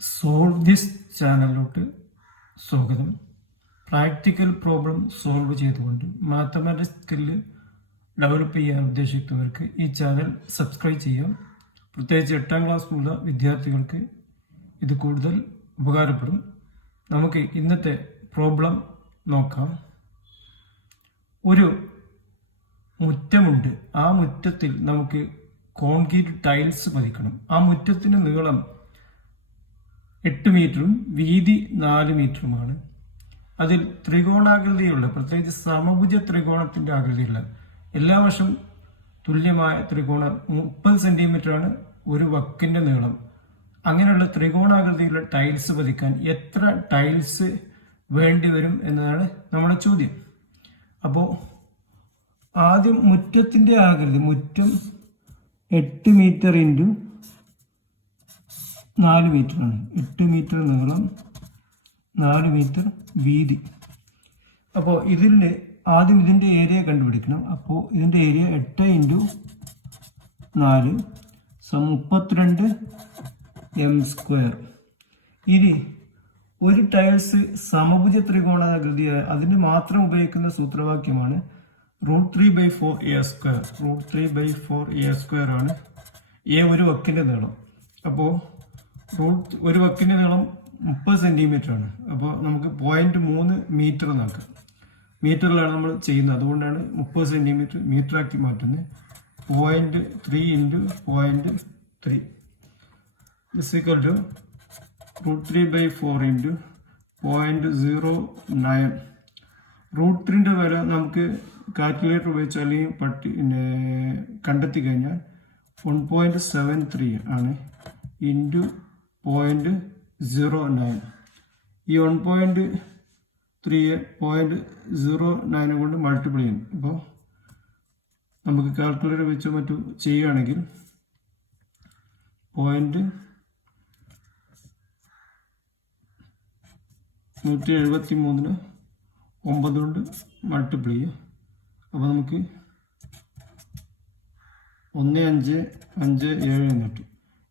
Solve this ചാനലിലോട്ട് സ്വാഗതം. Practical problem solve ചെയ്തുകൊണ്ട് mathematics skill develop ചെയ്യാൻ ഉദ്ദേശിക്കുന്നവർക്ക് ഈ ചാനൽ സബ്സ്ക്രൈബ് ചെയ്യാം. പ്രത്യേകിച്ച് 8ാം ക്ലാസ്സിലുള്ള വിദ്യാർത്ഥികൾക്ക് ഇത് കൂടുതൽ ഉപകാരപ്പെടും. നമുക്ക് ഇന്നത്തെ പ്രോബ്ലം നോക്കാം. ഒരു മുറ്റമുണ്ട്. ആ മുറ്റത്തിൽ നമുക്ക് കോൺക്രീറ്റ് ടൈൽസ് പതിക്കണം. ആ മുറ്റത്തിന് നീളം 8 മീറ്ററും വീതി 4 മീറ്ററുമാണ്. അതിൽ ത്രികോണാകൃതിയുള്ള, പ്രത്യേകിച്ച് സമഭുജ ത്രികോണത്തിന്റെ ആകൃതിയുള്ള, എല്ലാ വശം തുല്യമായ ത്രികോണം 30 സെന്റിമീറ്ററാണ് ഒരു വക്കിന്റെ നീളം. അങ്ങനെയുള്ള ത്രികോണാകൃതിയിലുള്ള ടൈൽസ് പതിക്കാൻ എത്ര ടൈൽസ് വേണ്ടി വരും എന്നതാണ് നമ്മുടെ ചോദ്യം. അപ്പോൾ ആദ്യം മുറ്റത്തിന്റെ ആകൃതി, മുറ്റം 8 മീറ്റർ ഇൻറ്റു 4 മീറ്ററാണ്. 8 മീറ്റർ നീളം, 4 മീറ്റർ വീതി. അപ്പോൾ ഇതിൻ്റെ ആദ്യം ഇതിൻ്റെ ഏരിയ കണ്ടുപിടിക്കണം. അപ്പോൾ ഇതിൻ്റെ ഏരിയ 8 ഇൻറ്റു 4 32 m². ഇനി ഒരു ടൈൽസ് സമഭുജ ത്രികോണാകൃതിയായ അതിന് മാത്രം ഉപയോഗിക്കുന്ന സൂത്രവാക്യമാണ് √3/4 a². √3/4 a² ആണ് ഒരു വക്കിൻ്റെ നീളം. അപ്പോൾ ഒരു വക്കിന്റെ നീളം 30 സെന്റിമീറ്റർ ആണ്. അപ്പോൾ നമുക്ക് 0.3 മീറ്റർ നോക്കാം. മീറ്ററിലാണ് നമ്മൾ ചെയ്യുന്നത്, അതുകൊണ്ടാണ് 30 സെന്റിമീറ്റർ മീറ്ററാക്കി മാറ്റുന്നത്. 0.3 ഇൻറ്റു 0.3 = √3/4 ഇൻറ്റു 0.09. √3ന്റെ വില നമുക്ക് കാൽക്കുലേറ്റർ ഉപയോഗിച്ച് അല്ലെങ്കിൽ കണ്ടെത്തി കഴിഞ്ഞാൽ 1.73 ആണ് ഇൻറ്റു 0.09. ഈ 1.3 0.09 കൊണ്ട് മൾട്ടിപ്ലൈ ചെയ്യും. അപ്പോൾ നമുക്ക് കാൽക്കുലേറ്റർ വെച്ച് മറ്റും ചെയ്യുകയാണെങ്കിൽ 173 9 കൊണ്ട് മൾട്ടിപ്ലൈ ചെയ്യും. അപ്പോൾ നമുക്ക് 1557 എന്നിട്ട്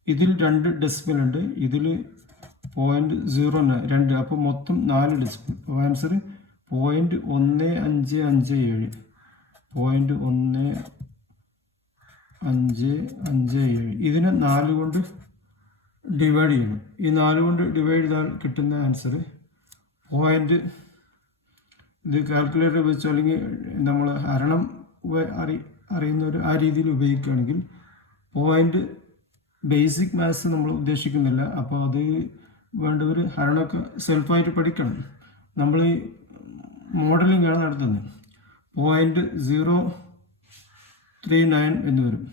ഇതിൽ 2 ഡെസിമൽ ഉണ്ട്, ഇതിൽ 0.09 അപ്പോൾ മൊത്തം 4 ഡെസിമൽ. അപ്പോൾ ആൻസർ 0.1557. 0.1557. ഇതിനെ 4 കൊണ്ട് ഡിവൈഡ് ചെയ്യണം. ഈ 4 കൊണ്ട് ഡിവൈഡ് ചെയ്താൽ കിട്ടുന്ന ആൻസർ ഇത് കാൽക്കുലേറ്റർ വെച്ചോ അല്ലെങ്കിൽ നമ്മൾ ഹരണം അറിയുന്നവർ ആ രീതിയിൽ ഉപയോഗിക്കുകയാണെങ്കിൽ ബേസിക് മാത്സ് നമ്മൾ ഉദ്ദേശിക്കുന്നില്ല. അപ്പോൾ അത് വേണ്ടവർ ഹരണമൊക്കെ സെൽഫായിട്ട് പഠിക്കണം. നമ്മൾ ഈ മോഡലിംഗ് ആണ് നടത്തുന്നത്. 0.039 എന്ന് വരും.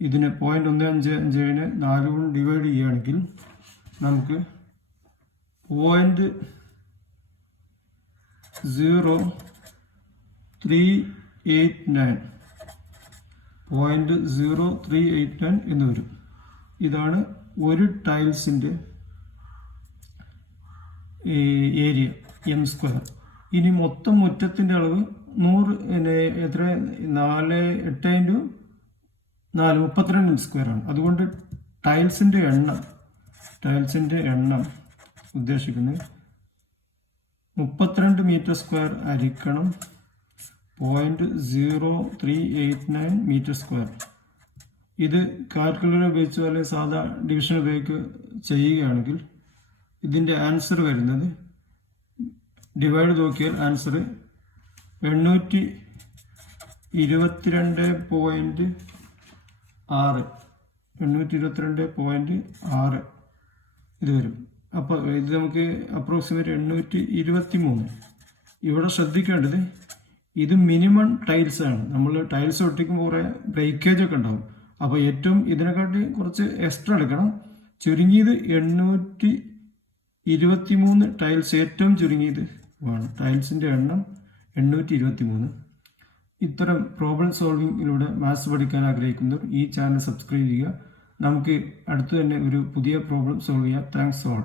ഇതിനെ 0.155 4 കൊണ്ട് ഡിവൈഡ് ചെയ്യുകയാണെങ്കിൽ നമുക്ക് 0.0389 എന്ന് വരും. ഇതാണ് ഒരു ടൈൽസിൻ്റെ ഏരിയ m². ഇനി മൊത്തം മുറ്റത്തിൻ്റെ അളവ് 100 എത്ര 4 8 ഇൻറ്റു 4 32 m² ആണ്. അതുകൊണ്ട് ടൈൽസിൻ്റെ എണ്ണം ഉദ്ദേശിക്കുന്നത് 32 m² ഹരിക്കണം 0.0389 m². ഇത് കാൽക്കുലേറ്റർ ഉപയോഗിച്ച് അല്ലെങ്കിൽ സാധാ ഡിവിഷൻ ഉപയോഗിച്ച് ചെയ്യുകയാണെങ്കിൽ ഇതിൻ്റെ ആൻസർ വരുന്നത്, ഡിവൈഡ് നോക്കിയാൽ ആൻസർ 822.6 ഇത് വരും. അപ്പോൾ ഇത് നമുക്ക് അപ്രോക്സിമേറ്റ് 823. ഇവിടെ ശ്രദ്ധിക്കേണ്ടത് ഇത് മിനിമം ടൈൽസ് ആണ്. നമ്മൾ ടൈൽസ് ഒട്ടിക്കുമ്പോൾ കുറേ ബ്രേക്കേജ് ഒക്കെ ഉണ്ടാകും. അപ്പോൾ ഏറ്റവും ഇതിനെക്കാട്ടി കുറച്ച് എക്സ്ട്രാ എടുക്കണം. ചുരുങ്ങിയത് 823 ടൈൽസ് ഏറ്റവും ചുരുങ്ങിയത് വേണം. ടൈൽസിൻ്റെ എണ്ണം 823. ഇത്തരം പ്രോബ്ലം സോൾവിങ്ങിലൂടെ മാത്സ് പഠിക്കാൻ ആഗ്രഹിക്കുന്നവർ ഈ ചാനൽ സബ്സ്ക്രൈബ് ചെയ്യുക. നമുക്ക് അടുത്ത് തന്നെ ഒരു പുതിയ പ്രോബ്ലം സോൾവ് ചെയ്യാം. Thanks all.